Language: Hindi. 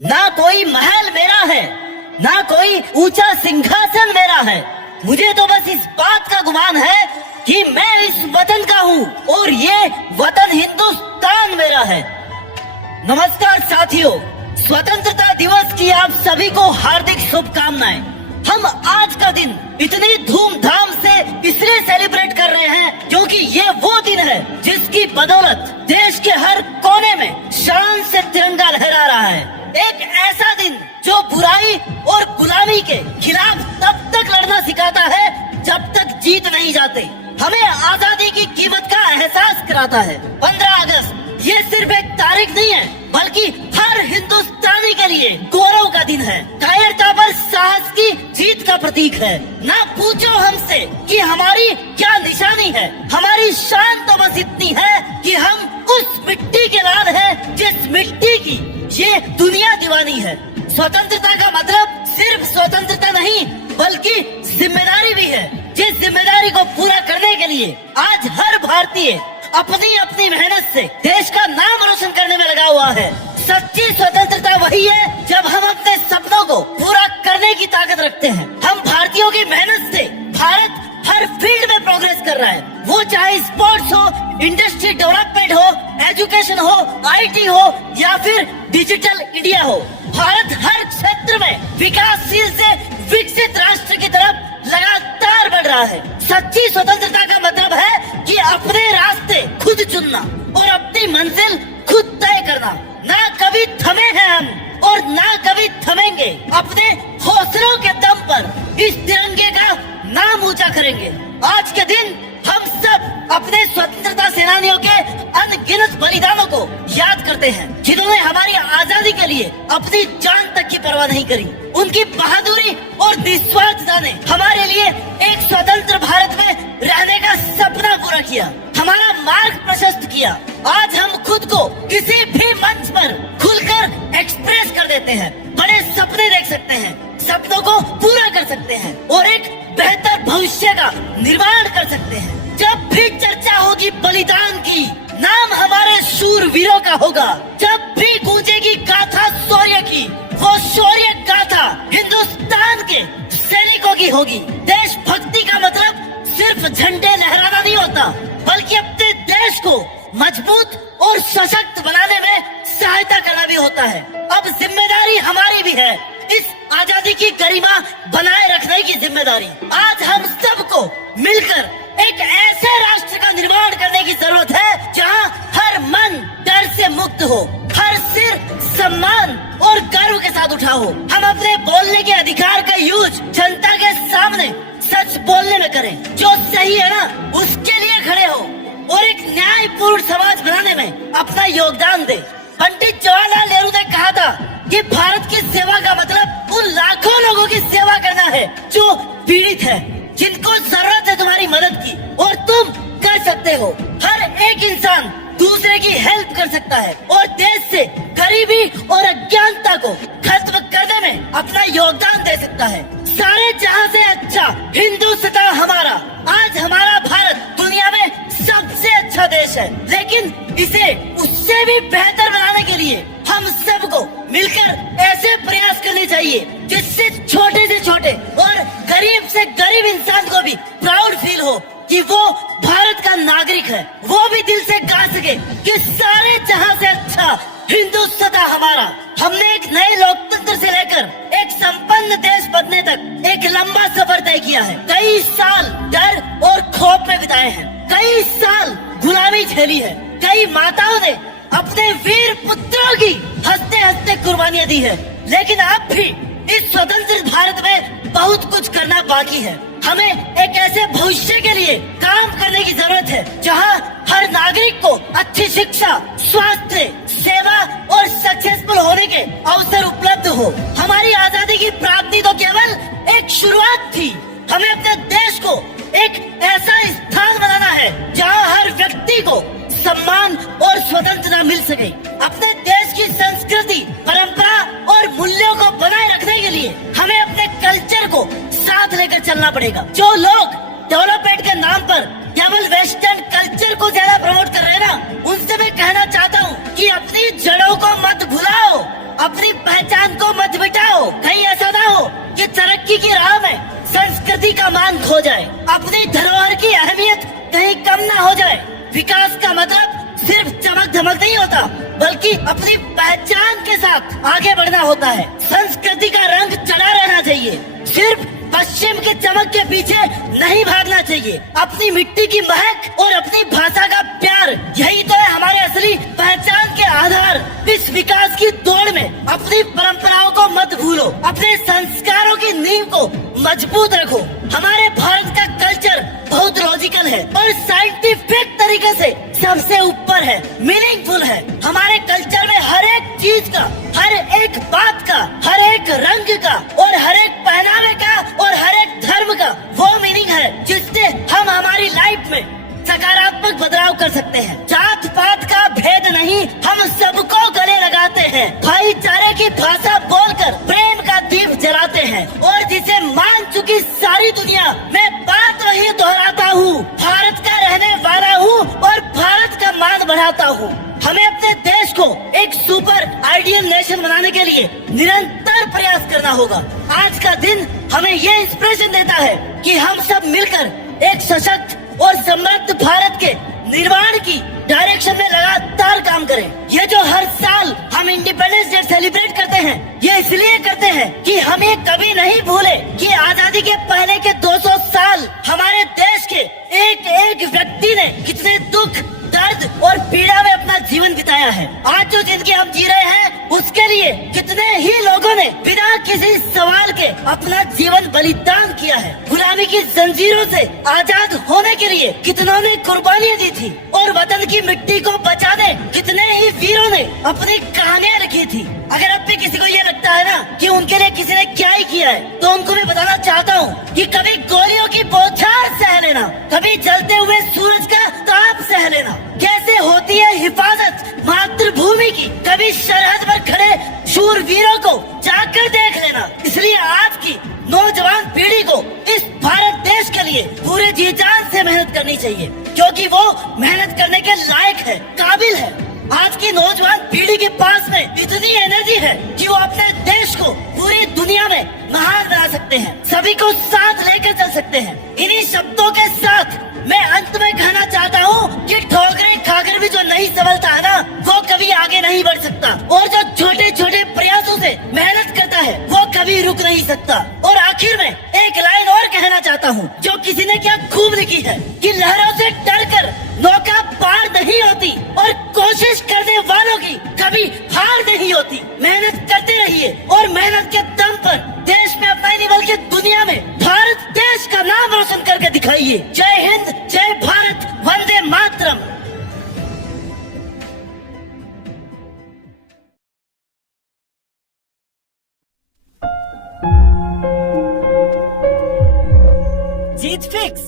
ना कोई महल मेरा है, ना कोई ऊंचा सिंहासन मेरा है। मुझे तो बस इस बात का गुमान है कि मैं इस वतन का हूँ और ये वतन हिंदुस्तान मेरा है। नमस्कार साथियों, स्वतंत्रता दिवस की आप सभी को हार्दिक शुभकामनाएं। हम आज का दिन इतनी धूमधाम से इसलिए सेलिब्रेट कर रहे हैं क्योंकि ये वो दिन है जिसकी बदौलत देश के हर कोने में शान से तिरंगा लहरा रहा है। एक ऐसा दिन जो बुराई और गुलामी के खिलाफ तब तक लड़ना सिखाता है जब तक जीत नहीं जाते, हमें आजादी की कीमत का एहसास कराता है। 15 अगस्त ये सिर्फ एक तारीख नहीं है बल्कि हर हिंदुस्तानी के लिए गौरव का दिन है। कायरता पर साहस की जीत का प्रतीक है। ना पूछो हमसे कि हमारी क्या निशानी है, हमारी शान तो बस इतनी है कि हम उस मिट्टी के लाल हैं जिस मिट्टी की ये दुनिया दीवानी है। स्वतंत्रता का मतलब सिर्फ स्वतंत्रता नहीं बल्कि जिम्मेदारी भी है। जिस जिम्मेदारी को पूरा करने के लिए आज हर भारतीय अपनी अपनी मेहनत से देश का नाम रोशन करने में लगा हुआ है। सच्ची स्वतंत्रता वही है जब हम अपने सपनों को पूरा करने की ताकत रखते हैं। हम भारतीयों की मेहनत से भारत हर फील्ड में प्रोग्रेस कर रहा है, वो चाहे स्पोर्ट्स हो, इंडस्ट्री डेवलपमेंट हो, एजुकेशन हो, आईटी हो या फिर डिजिटल इंडिया हो। भारत हर क्षेत्र में विकासशील से विकसित राष्ट्र की तरफ लगातार बढ़ रहा है। सच्ची स्वतंत्रता का मतलब है कि अपने रास्ते खुद चुनना और अपनी मंजिल खुद तय करना। ना कभी थमे हैं हम और ना कभी थमेंगे। अपने हौसलों के दम पर इस तिरंगे का नाम ऊंचा करेंगे। आज के दिन हम सब अपने स्वतंत्रता सेनानियों के अनगिनत बलिदानों को याद करते हैं जिन्होंने हमारी आजादी के लिए अपनी जान तक की परवाह नहीं करी। उनकी बहादुरी और निस्वार्थता ने हमारे लिए एक स्वतंत्र भारत में रहने का सपना पूरा किया, हमारा मार्ग प्रशस्त किया। आज हम खुद को किसी भी मंच पर खुलकर एक्सप्रेस कर देते हैं, बड़े सपने देख सकते हैं, सपनों को पूरा कर सकते हैं और एक बेहतर भविष्य का निर्माण कर सकते हैं। जब भी चर्चा होगी बलिदान की, नाम हमारे शूरवीरों का होगा। जब भी गूंजेगी गाथा शौर्य की, वो शौर्य गाथा हिंदुस्तान के सैनिकों की होगी। देशभक्ति का मतलब सिर्फ झंडे लहराना नहीं होता बल्कि अपने देश को मजबूत और सशक्त बनाने में सहायता करना भी होता है। अब जिम्मेदारी हमारी भी है, इस आजादी की गरिमा बनाए रखने की जिम्मेदारी। आज हम सबको मिलकर एक ऐसे राष्ट्र का निर्माण करने की जरूरत है जहां हर मन डर से मुक्त हो, हर सिर सम्मान और गर्व के साथ उठा हो। हम अपने बोलने के अधिकार का यूज जनता के सामने सच बोलने में करें, जो सही है ना उसके लिए खड़े हो और एक न्यायपूर्ण समाज बनाने में अपना योगदान दे। पंडित जवाहरलाल नेहरू ने कहा था कि भारत की सेवा का मतलब उन लाखों लोगों की सेवा करना है जो पीड़ित है, जिनको जरूरत है तुम्हारी मदद की और तुम कर सकते हो। हर एक इंसान दूसरे की हेल्प कर सकता है और देश से गरीबी और अज्ञानता को खत्म करने में अपना योगदान दे सकता है। सारे जहां से अच्छा हिंदुस्तान हमारा। आज हमारा भारत दुनिया में सबसे अच्छा देश है, लेकिन इसे उससे भी बेहतर बनाने के लिए हम सबको मिलकर ऐसे प्रयास करने चाहिए जिससे छोटे से छोटे और गरीब से गरीब इंसान को भी प्राउड फील हो कि वो भारत का नागरिक है। वो भी दिल से गा सके कि सारे जहां से अच्छा हिंदुस्तान हमारा। हमने एक नए लोकतंत्र से लेकर एक संपन्न देश बनने तक एक लंबा सफर तय किया है। कई साल डर और खौफ में बिताए हैं, कई साल गुलामी झेली है, कई माताओं ने अपने वीर पुत्रों की हंसते हंसते कुर्बानियां दी है। लेकिन अब भी इस स्वतंत्र भारत में बहुत कुछ करना बाकी है। हमें एक ऐसे भविष्य के लिए काम करने की जरूरत है जहां हर नागरिक को अच्छी शिक्षा, स्वास्थ्य सेवा और सक्सेसफुल होने के अवसर उपलब्ध हो। हमारी आजादी की प्राप्ति तो केवल एक शुरुआत थी। हमें अपने देश को एक ऐसा स्थान बनाना है जहां हर व्यक्ति को सम्मान और स्वतंत्रता मिल सके। अपने देश की संस्कृति, परंपरा और मूल्यों को बनाए रखने के लिए हमें अपने कल्चर को साथ लेकर चलना पड़ेगा। जो लोग डेवलपमेंट के नाम पर केवल वेस्टर्न कल्चर को ज्यादा प्रमोट कर रहे हैं ना, उनसे मैं कहना चाहता हूँ कि अपनी जड़ों को मत भुलाओ। अपनी पहचान को मत मिटाओ। कहीं ऐसा ना हो कि तरक्की की राह में संस्कृति का मान खो जाए, अपनी धरोहर की अहमियत कहीं कम ना हो जाए। विकास का मतलब सिर्फ चमक धमक नहीं होता, बल्कि अपनी पहचान के साथ आगे बढ़ना होता है। संस्कृति का रंग चढ़ा रहना चाहिए, सिर्फ पश्चिम के चमक के पीछे नहीं भागना चाहिए। अपनी मिट्टी की महक और अपनी भाषा का प्यार, यही तो है हमारे असली पहचान के आधार। इस विकास की दौड़ में अपनी परंपराओं को मत भूलो, अपने संस्कारों की नींव को मजबूत रखो। हमारे भारत का कल्चर बहुत लॉजिकल है और साइंटिफिक तरीके से सबसे ऊपर है, मीनिंगफुल है। हमारे कल्चर में हर एक चीज का, हर एक बात का, हर एक रंग का और हर एक पहनावे का और हर एक धर्म का वो मीनिंग है जिससे हम हमारी लाइफ में सकारात्मक बदलाव कर सकते हैं। जात पात का भेद नहीं, हम सबको गले लगाते हैं, भाईचारे की भाषा बोलकर प्रेम का दीप जलाते हैं और जिसे मान चुकी सारी दुनिया, मैं बात वही दोहराता हूँ, भारत का रहने वाला हूँ और भारत का मान बढ़ाता हूँ। हमें अपने देश को एक सुपर आइडियल नेशन बनाने के लिए निरंतर प्रयास करना होगा। आज का दिन हमें ये इंस्पिरेशन देता है कि हम सब मिलकर एक सशक्त और समृद्ध भारत के निर्माण की डायरेक्शन में लगातार काम करें। ये जो हर साल हम इंडिपेंडेंस डे सेलिब्रेट करते हैं, ये इसलिए करते हैं कि हम ये कभी नहीं भूले कि आजादी के पहले के 200 साल हमारे देश के एक एक व्यक्ति ने कितने दुख, दर्द और पीड़ा में अपना जीवन बिताया है। आज जो जिंदगी हम जी रहे हैं, उसके लिए कितने ही लोगों ने बिना किसी सवाल के अपना जीवन बलिदान किया है। गुलामी की जंजीरों से आजाद होने के लिए कितनों ने कुर्बानियां दी थी और वतन की मिट्टी को बचाने कितने ही वीरों ने अपनी कहानियां लिखी थी। अगर अब भी किसी को ये लगता है ना कि उनके लिए किसी ने क्या ही किया है, तो उनको मैं बताना चाहता हूँ कि कभी गोलियों की बौछार सह लेना, कभी जलते हुए सूरज का ताप सह लेना, कैसे होती है हिफाजत मातृभूमि की, कभी सरहद पर खड़े शूरवीरों को जाकर देख लेना। इसलिए आज की नौजवान पीढ़ी को इस भारत देश के लिए पूरे जी जान से मेहनत करनी चाहिए, क्योंकि वो मेहनत करने के लायक है, काबिल है। आज की नौजवान पीढ़ी के पास में इतनी एनर्जी है कि वो अपने देश को पूरी दुनिया में महान बना सकते हैं, सभी को साथ लेकर चल सकते हैं। इन्हीं शब्दों के साथ मैं अंत में कहना चाहता हूँ कि ठोकरे खाकर भी जो नहीं संभलता है ना, वो कभी आगे नहीं बढ़ सकता, और जो छोटे छोटे प्रयासों से मेहनत करता है वो कभी रुक नहीं सकता। और आखिर में एक लाइन और कहना चाहता हूँ जो किसी ने क्या खूब लिखी है कि लहरों से डरकर नौका पार नहीं होती और कोशिश करने वालों की कभी हार नहीं होती। मेहनत करते रहिए और मेहनत के दम पर देश में अपना नहीं बल्कि दुनिया में भारत देश का नाम रोशन करके दिखाइए। जय हिंद, जय भारत, वंदे मातरम। जीत फिक्स।